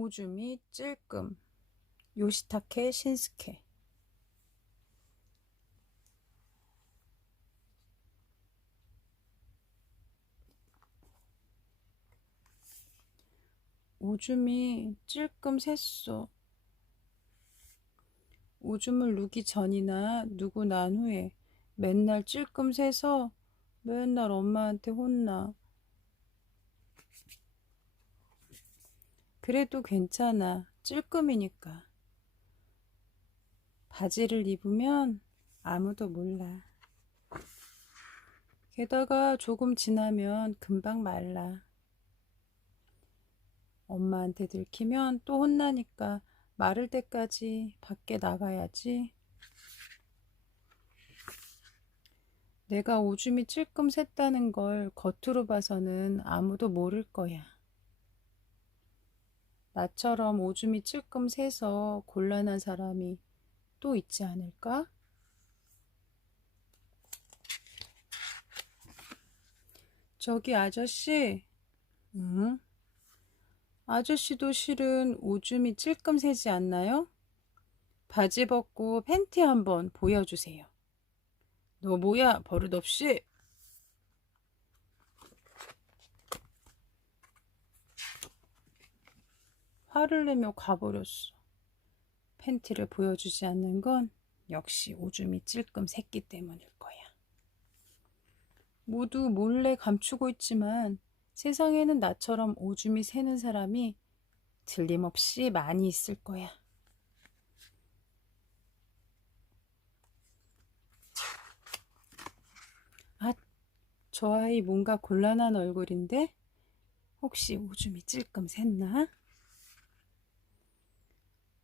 오줌이 찔끔 요시타케 신스케 오줌이 찔끔 샜어. 오줌을 누기 전이나 누구 난 후에 맨날 찔끔 새서 맨날 엄마한테 혼나. 그래도 괜찮아. 찔끔이니까. 바지를 입으면 아무도 몰라. 게다가 조금 지나면 금방 말라. 엄마한테 들키면 또 혼나니까 마를 때까지 밖에 나가야지. 내가 오줌이 찔끔 샜다는 걸 겉으로 봐서는 아무도 모를 거야. 나처럼 오줌이 찔끔 새서 곤란한 사람이 또 있지 않을까? 저기 아저씨, 응? 아저씨도 실은 오줌이 찔끔 새지 않나요? 바지 벗고 팬티 한번 보여주세요. 너 뭐야, 버릇없이? 화를 내며 가버렸어. 팬티를 보여주지 않는 건 역시 오줌이 찔끔 샜기 때문일 거야. 모두 몰래 감추고 있지만 세상에는 나처럼 오줌이 새는 사람이 틀림없이 많이 있을 거야. 아, 저 아이 뭔가 곤란한 얼굴인데? 혹시 오줌이 찔끔 샜나?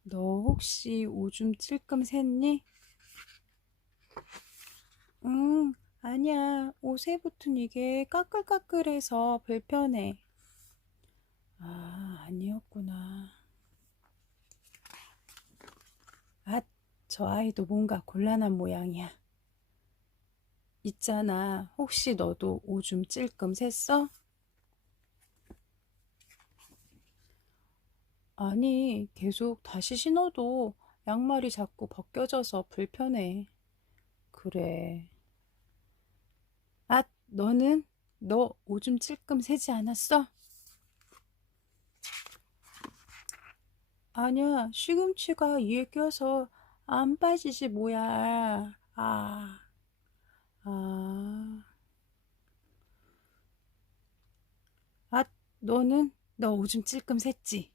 너 혹시 오줌 찔끔 샜니? 응, 아니야. 옷에 붙은 이게 까끌까끌해서 불편해. 아, 아니었구나. 아, 저 아이도 뭔가 곤란한 모양이야. 있잖아. 혹시 너도 오줌 찔끔 샜어? 아니, 계속 다시 신어도 양말이 자꾸 벗겨져서 불편해. 그래. 아, 너는? 너 오줌 찔끔 새지 않았어? 아니야, 시금치가 이에 껴서 안 빠지지 뭐야. 아, 아. 아, 너는? 너 오줌 찔끔 샜지?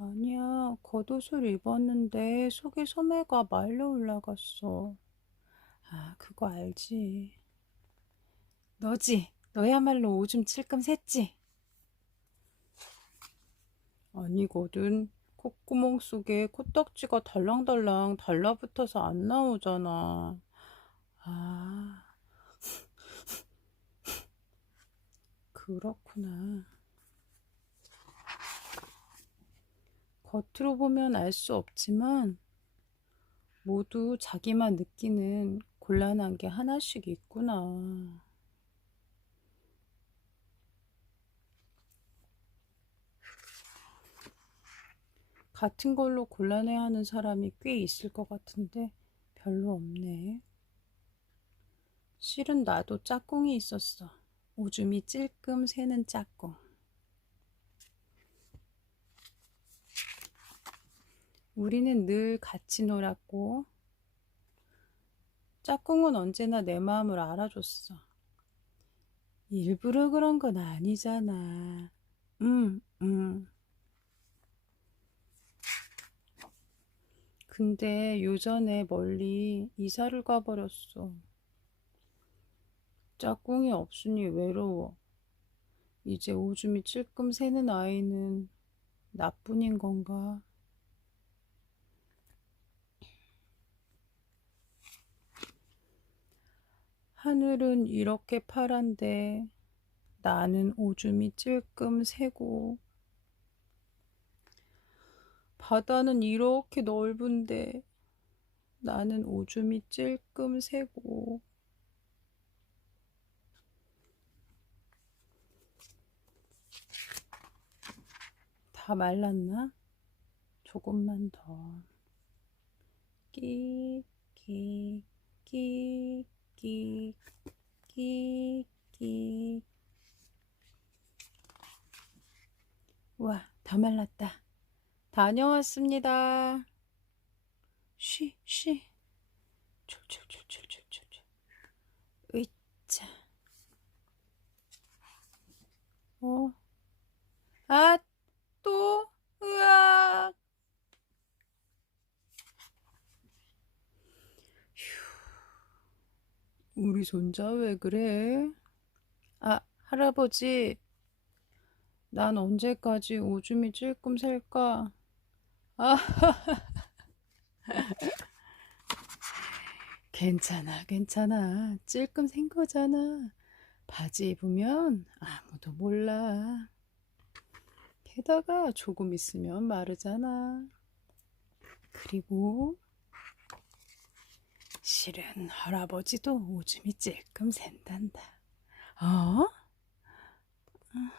아니야, 겉옷을 입었는데 속에 소매가 말려 올라갔어. 아, 그거 알지. 너지? 너야말로 오줌 찔끔 샜지? 아니거든. 콧구멍 속에 코딱지가 달랑달랑 달라붙어서 안 나오잖아. 아, 그렇구나. 겉으로 보면 알 수 없지만 모두 자기만 느끼는 곤란한 게 하나씩 있구나. 같은 걸로 곤란해하는 사람이 꽤 있을 것 같은데 별로 없네. 실은 나도 짝꿍이 있었어. 오줌이 찔끔 새는 짝꿍. 우리는 늘 같이 놀았고, 짝꿍은 언제나 내 마음을 알아줬어. 일부러 그런 건 아니잖아. 음, 음. 근데 요전에 멀리 이사를 가버렸어. 짝꿍이 없으니 외로워. 이제 오줌이 찔끔 새는 아이는 나뿐인 건가? 하늘은 이렇게 파란데 나는 오줌이 찔끔 새고 바다는 이렇게 넓은데 나는 오줌이 찔끔 새고 다 말랐나? 조금만 더. 끼, 끼, 끼, 끼, 끼, 끼. 와, 다 말랐다. 다녀왔습니다. 쉬, 쉬. 출출출출출출출. 으이차. 어. 아, 또, 으악. 휴. 우리 손자 왜 그래? 아, 할아버지. 난 언제까지 오줌이 찔끔 셀까? 아, 괜찮아, 괜찮아. 찔끔 센 거잖아. 바지 입으면 아무도 몰라. 게다가 조금 있으면 마르잖아. 그리고 실은 할아버지도 오줌이 찔끔 샌단다. 어? 아,